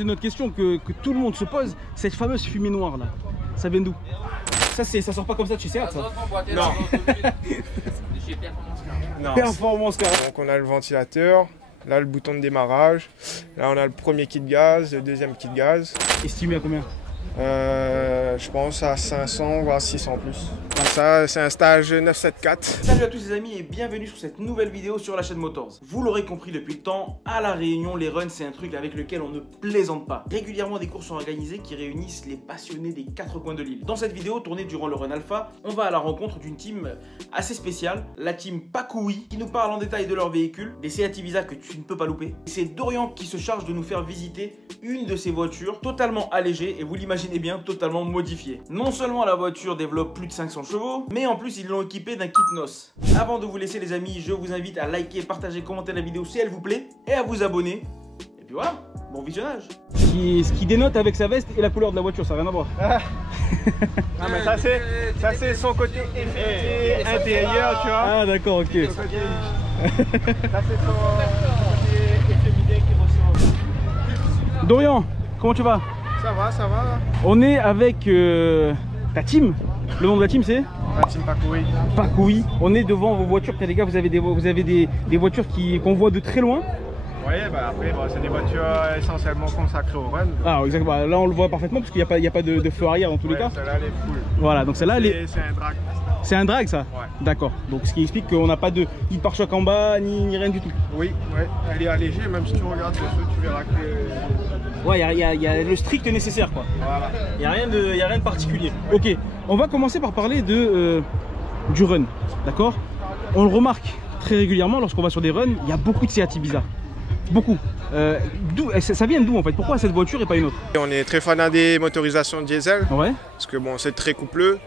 Une autre question que tout le monde se pose, cette fameuse fumée noire là, ça vient d'où? Ça sort pas comme ça de chez Seat ça? Non. Non. Performance car. Donc on a le ventilateur, là le bouton de démarrage, là on a le premier kit de gaz, le deuxième kit de gaz. Estimé à combien? Je pense à 500 voire 600 plus. Donc ça c'est un stage 974. Salut à tous les amis et bienvenue sur cette nouvelle vidéo sur la chaîne Motors. Vous l'aurez compris depuis le temps, à La Réunion, les runs c'est un truc avec lequel on ne plaisante pas. Régulièrement des courses sont organisées qui réunissent les passionnés des quatre coins de l'île. Dans cette vidéo tournée durant le Run Alpha, on va à la rencontre d'une team assez spéciale, la team Pakoui, qui nous parle en détail de leur véhicule, des Seat Ibiza que tu ne peux pas louper. C'est Dorian qui se charge de nous faire visiter une de ces voitures totalement allégée et vous l'imaginez bien, totalement modifiée. Non seulement la voiture développe plus de 500 chevaux, mais en plus ils l'ont équipée d'un kit noce. Avant de vous laisser les amis, je vous invite à liker, partager, commenter la vidéo si elle vous plaît et à vous abonner. Et puis voilà, bon visionnage. Ce qui dénote avec sa veste et la couleur de la voiture, ça n'a rien à voir. Ah mais ça c'est son côté effet intérieur, tu vois. Ah d'accord, ok. Ça c'est son côté efféminé qui ressort. Dorian, comment tu vas? Ça va. On est avec ta team. Le nom de la team c'est La team Pakoui. Pakoui. On est devant vos voitures, les gars, vous avez des voitures qu'on voit de très loin. Oui, bah après c'est des voitures essentiellement consacrées au run. Ah exactement, là on le voit parfaitement parce qu'il n'y a pas de feu arrière dans tous les cas. Celle-là elle est full. Voilà, donc celle-là c'est un drag. C'est un drag ça? Ouais. D'accord, donc ce qui explique qu'on n'a pas de ni de pare-choc en bas ni rien du tout. Oui, ouais. Elle est allégée, même si tu regardes dessous, tu verras que... Ouais, il y a le strict nécessaire quoi. Voilà. Il n'y a rien de particulier. Ok, on va commencer par parler du run, d'accord? On le remarque très régulièrement lorsqu'on va sur des runs, il y a beaucoup de Seat Ibiza. Beaucoup. Ça vient d'où en fait? Pourquoi cette voiture et pas une autre? On est très fan des motorisations diesel. Ouais. Parce que bon, c'est très coupleux.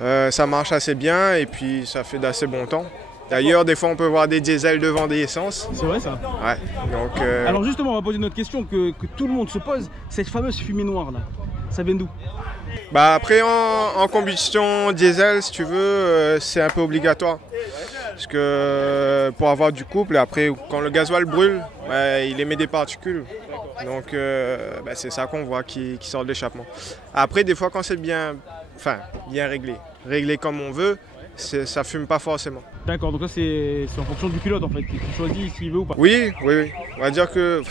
Ça marche assez bien et puis ça fait d'assez bon temps. D'ailleurs, des fois on peut voir des diesels devant des essences. C'est vrai ça? Ouais. Donc, alors justement, on va poser une autre question que tout le monde se pose. Cette fameuse fumée noire là, ça vient d'où? Bah après en combustion diesel, si tu veux, c'est un peu obligatoire. Parce que pour avoir du couple, après quand le gasoil brûle, bah, il émet des particules. Donc bah, c'est ça qu'on voit qui sort de l'échappement. Après des fois quand c'est bien réglé comme on veut, ça fume pas forcément. D'accord, donc là c'est en fonction du pilote en fait, qui choisit s'il veut ou pas. Oui. On va dire que,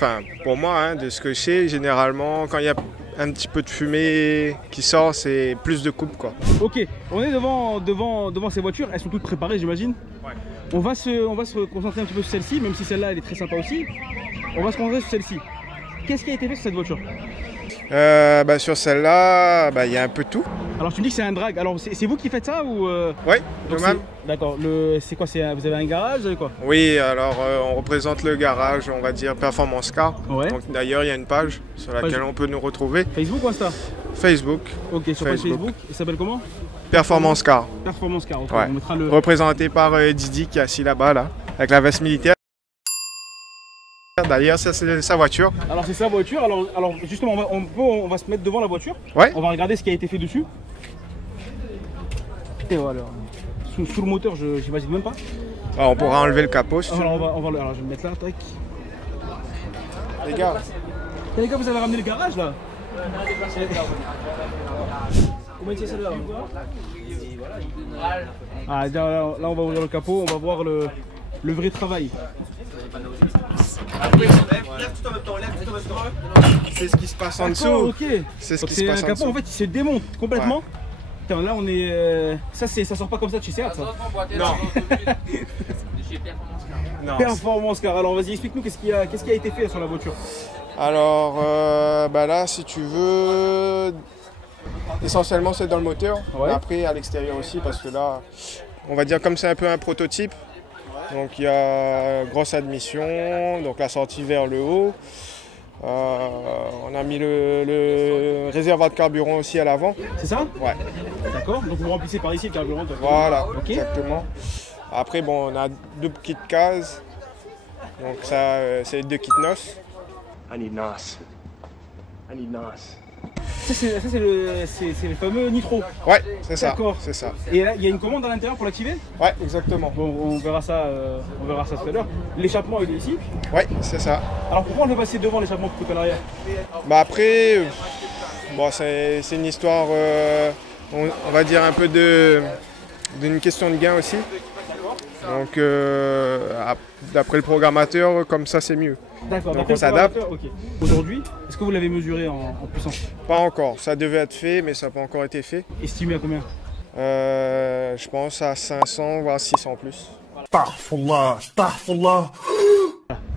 pour moi, hein, de ce que je sais, généralement quand il y a un petit peu de fumée qui sort, c'est plus de coupe quoi. Ok, on est devant ces voitures, elles sont toutes préparées j'imagine. Ouais. On va se concentrer un petit peu sur celle-ci, même si celle-là elle est très sympa aussi. On va se concentrer sur celle-ci. Qu'est-ce qui a été fait sur cette voiture? Sur celle-là, il y a un peu de tout. Alors tu me dis que c'est un drag, alors c'est vous qui faites ça ou Oui, nous-mêmes. D'accord, c'est quoi? Vous avez un garage, vous avez quoi? Oui, alors on représente le garage, on va dire Performance Car. Ouais. Donc d'ailleurs il y a une page sur laquelle on peut nous retrouver. Facebook ou Insta? Facebook. Ok, sur Facebook, il s'appelle comment? Performance Car. Performance Car, ok. Ouais. On mettra le... Représenté par Didi qui est assis là-bas, là, avec la veste militaire. D'ailleurs, ça c'est sa voiture. Alors c'est sa voiture, alors justement on va se mettre devant la voiture. Ouais. On va regarder ce qui a été fait dessus. Et voilà. Sous le moteur, j'imagine même pas. Alors, on pourra enlever le capot si tu veux. Alors je vais me mettre là, tac. Les gars. Et les gars, vous avez ramené le garage là? Comment c'est celle-là? Ah, là on va ouvrir le capot, on va voir le vrai travail. C'est ce qui se passe en dessous. Ok. C'est ce qui se passe en dessous. Un capot en fait il se démonte complètement. Ouais. Putain, là on est... Ça sort pas comme ça de chez Seat ça? Non. Non. Performance Car. Alors vas-y, explique-nous qu'est-ce qui a été fait sur la voiture. Alors là si tu veux, essentiellement c'est dans le moteur. Ouais. Après à l'extérieur aussi parce que là, on va dire comme c'est un peu un prototype. Donc il y a grosse admission, donc la sortie vers le haut. On a mis le réservoir de carburant aussi à l'avant. C'est ça? Ouais. D'accord, donc vous remplissez par ici le carburant. Voilà, okay. Exactement. Après bon, on a deux kits cases. Donc ça c'est deux kits NOS. I need NOS. Ça, c'est le fameux nitro. Ouais, c'est ça. D'accord. C'est ça. Et là, il y a une commande à l'intérieur pour l'activer? Ouais, exactement. Bon, on verra ça tout à l'heure. L'échappement, il est ici. Ouais, c'est ça. Alors pourquoi on le passer devant l'échappement plutôt qu'à l'arrière? Bah après, bon, c'est une histoire, on va dire un peu d'une question de gain aussi. Donc d'après le programmateur, comme ça c'est mieux. D'accord, donc on s'adapte. Okay. Aujourd'hui, est-ce que vous l'avez mesuré en puissance? Pas encore, ça devait être fait, mais ça n'a pas encore été fait. Estimé à combien? Je pense à 500 voire 600 plus. Astaghfirullah, astaghfirullah.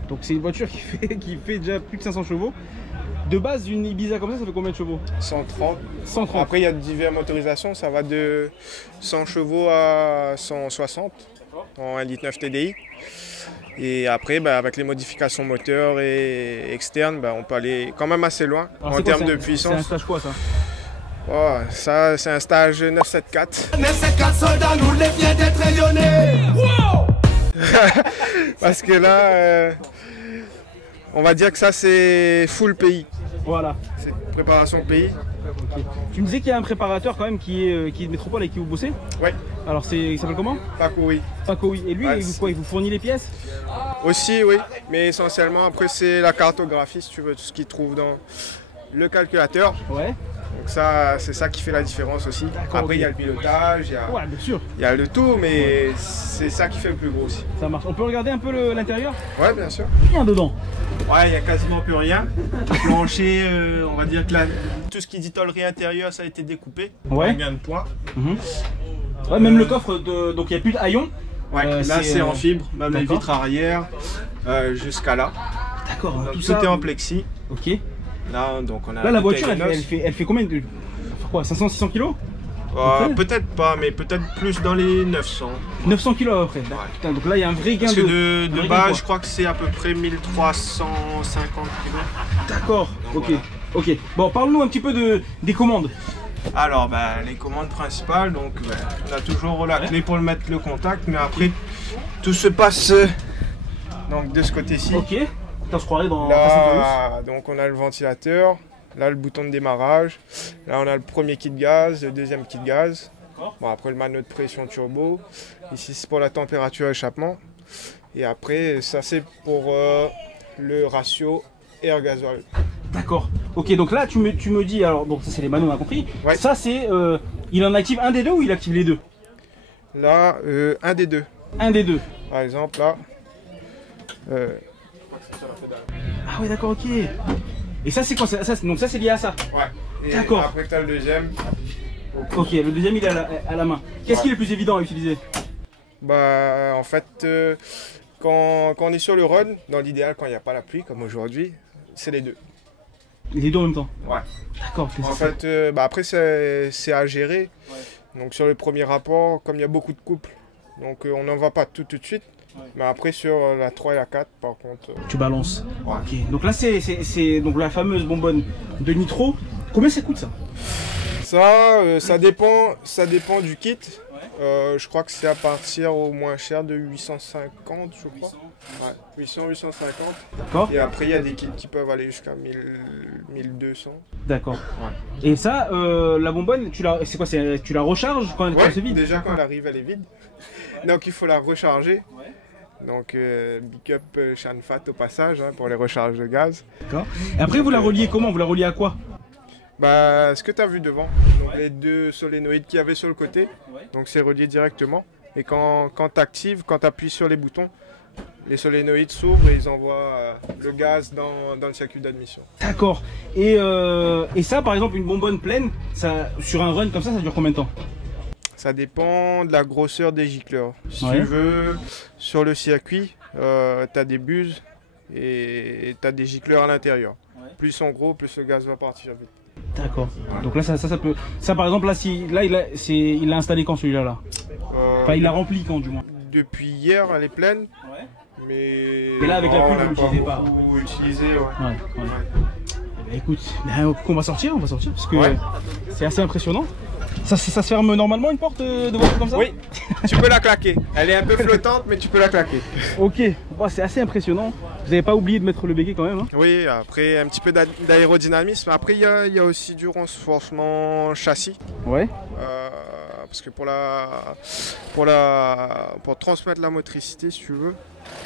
Donc c'est une voiture qui fait déjà plus de 500 chevaux. De base, une Ibiza comme ça fait combien de chevaux? 130. 130. Après, il y a diverses motorisations, ça va de 100 chevaux à 160 en 1,9 litre TDI. Et après, bah, avec les modifications moteurs et externes, bah, on peut aller quand même assez loin. Alors en termes de puissance. C'est un stage quoi ça? Oh, ça, c'est un stage 974. 974 soldats, nous les viens d'être rayonnés. Parce que là, on va dire que ça, c'est full pays. Voilà. C'est préparation pays. Okay. Tu me disais qu'il y a un préparateur quand même qui est de Métropole avec qui vous bossez? Oui. Alors il s'appelle comment? Paco, oui. Paco, oui. Et lui, Ouais, il vous fournit les pièces? Aussi, oui. Mais essentiellement, après, c'est la cartographie, si tu veux, tout ce qu'il trouve dans le calculateur. Ouais. Donc ça, c'est ça qui fait la différence aussi. Après, okay. Il y a le pilotage, ouais, bien sûr. Il y a le tout, mais c'est ça qui fait le plus gros aussi. Ça marche. On peut regarder un peu l'intérieur? Ouais, bien sûr. Rien dedans. Ouais, il n'y a quasiment plus rien. Le plancher, on va dire que tout ce qui dit tôlerie intérieure, ça a été découpé. Ouais. Bien de poids. Ouais, même le coffre, donc il n'y a plus d'haillons. Ouais, là c'est en fibre, même les vitres arrière, jusqu'à là. D'accord. Tout est en plexi. Ok. Là, donc on a là la voiture, elle fait combien de... Quoi, 500-600 kilos? Peut-être pas, mais peut-être plus dans les 900. 900 kilos à peu près. Ouais. Putain, donc là il y a un vrai gain. Parce que de base, je crois que c'est à peu près 1350 kilos. D'accord, ok. Voilà. Ok. Bon, parle-nous un petit peu des commandes. Alors, les commandes principales, donc on a toujours la clé pour mettre le contact, mais après tout se passe donc de ce côté-ci. Ok. On se croirait dans là, donc on a le ventilateur, là le bouton de démarrage, là on a le premier kit gaz, le deuxième kit gaz. Bon, après le manot de pression turbo, ici c'est pour la température échappement. Et après ça c'est pour le ratio air gasoil. D'accord. Ok, donc là tu me dis, alors donc ça c'est les manos, on a compris. Ouais. Ça c'est, il en active un des deux ou il active les deux? Là, un des deux. Un des deux. Par exemple là. Ah ouais, d'accord, ok. Et ça c'est quoi ça, donc ça c'est lié à ça? Ouais. D'accord. Après tu as le deuxième. Ok, le deuxième il est à la main. Qu'est-ce qui est le plus évident à utiliser? Bah en fait, quand on est sur le run, dans l'idéal quand il n'y a pas la pluie comme aujourd'hui, c'est les deux. Les deux en même temps? Ouais. D'accord. En fait, après c'est à gérer. Ouais. Donc sur le premier rapport, comme il y a beaucoup de couples, donc on n'en va pas tout de suite. Ouais. Mais après sur la 3 et la 4 par contre... Tu balances. Ouais. Ok. Donc là c'est donc la fameuse bonbonne de nitro. Combien ça coûte ça? Ça dépend du kit. Ouais. Je crois que c'est à partir au moins cher de 850 je crois. 800, 850. D'accord. Et après il y a des kits qui peuvent aller jusqu'à 1200. D'accord. Ouais. Et ça, la bonbonne, tu la recharges quand c'est vide? Déjà quand elle arrive elle est vide. Donc il faut la recharger. Ouais. Donc big up Shanfat au passage pour les recharges de gaz. D'accord. Et après vous la reliez comment? Vous la reliez à quoi? Ce que tu as vu devant, donc les deux solénoïdes qu'il y avait sur le côté, donc c'est relié directement. Et quand tu actives, quand tu appuies sur les boutons, les solénoïdes s'ouvrent et ils envoient le gaz dans le circuit d'admission. D'accord. Et ça, par exemple, une bonbonne pleine, sur un run comme ça dure combien de temps? Ça dépend de la grosseur des gicleurs. Si tu veux, sur le circuit, tu as des buses et tu as des gicleurs à l'intérieur. Ouais. Plus ils sont gros, plus le gaz va partir vite. D'accord. Ouais. Donc là, ça peut. Ça, par exemple, là, il l'a installé quand celui-là là enfin, il l'a rempli quand, du moins? Depuis hier, elle est pleine. Ouais. Mais là, avec la pluie, vous l'utilisez pas. Vous l'utilisez, ouais. Eh bien, écoute, on va sortir parce que c'est assez impressionnant. Ça se ferme normalement une porte de voiture comme ça? Oui, tu peux la claquer. Elle est un peu flottante, mais tu peux la claquer. Ok, c'est assez impressionnant. Vous n'avez pas oublié de mettre le béquet quand même hein? Oui, après un petit peu d'aérodynamisme. Après, il y a aussi du renforcement châssis. Ouais. Parce que pour transmettre la motricité, si tu veux,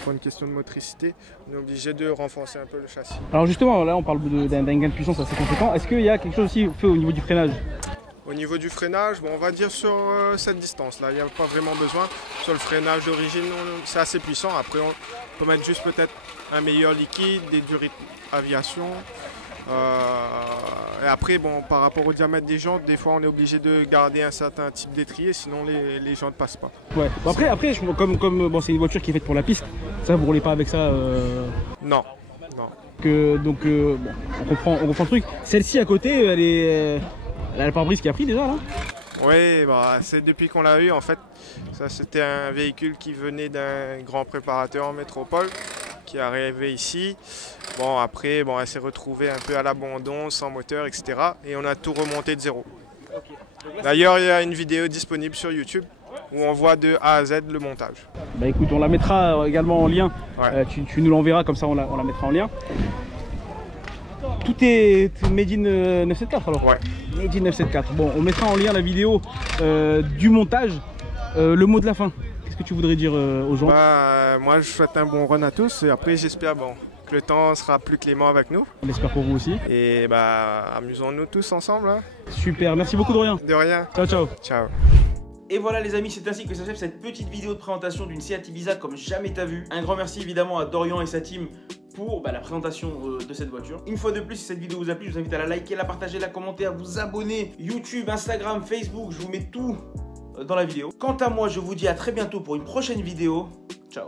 pour une question de motricité, on est obligé de renforcer un peu le châssis. Alors justement, là on parle d'un gain de puissance assez conséquent. Est-ce qu'il y a quelque chose aussi fait au niveau du freinage? Au niveau du freinage, bon, on va dire sur cette distance-là, il n'y a pas vraiment besoin. Sur le freinage d'origine, c'est assez puissant. Après, on peut mettre juste peut-être un meilleur liquide, des durées d'aviation. Et après, bon, par rapport au diamètre des jantes, des fois on est obligé de garder un certain type d'étrier, sinon les jantes ne passent pas. Ouais. Bon, après comme bon, c'est une voiture qui est faite pour la piste, ça vous roulez pas avec ça Non, non. Donc bon, on comprend le truc. Celle-ci à côté, elle a le pare-brise qui a pris déjà là? Oui, bah, c'est depuis qu'on l'a eu en fait. Ça c'était un véhicule qui venait d'un grand préparateur en métropole qui est arrivé ici. Bon après, bon, elle s'est retrouvée un peu à l'abandon, sans moteur, etc. Et on a tout remonté de zéro. Okay. D'ailleurs, il y a une vidéo disponible sur YouTube où on voit de A à Z le montage. Bah écoute, on la mettra également en lien. Ouais. Tu nous l'enverras, comme ça on la mettra en lien. Tout est made in 974 alors? Ouais. Made in 974. Bon, on mettra en lien la vidéo du montage. Le mot de la fin, qu'est-ce que tu voudrais dire aux gens? Moi, je souhaite un bon run à tous et après, j'espère que le temps sera plus clément avec nous. On espère pour vous aussi. Et amusons-nous tous ensemble. Hein. Super, merci beaucoup Dorian. De rien. Ciao, ciao. Ciao. Et voilà les amis, c'est ainsi que s'achève cette petite vidéo de présentation d'une Seat Ibiza comme jamais t'as vu. Un grand merci évidemment à Dorian et sa team pour la présentation de cette voiture. Une fois de plus, si cette vidéo vous a plu, je vous invite à la liker, la partager, la commenter, à vous abonner. YouTube, Instagram, Facebook, je vous mets tout dans la vidéo. Quant à moi, je vous dis à très bientôt pour une prochaine vidéo. Ciao.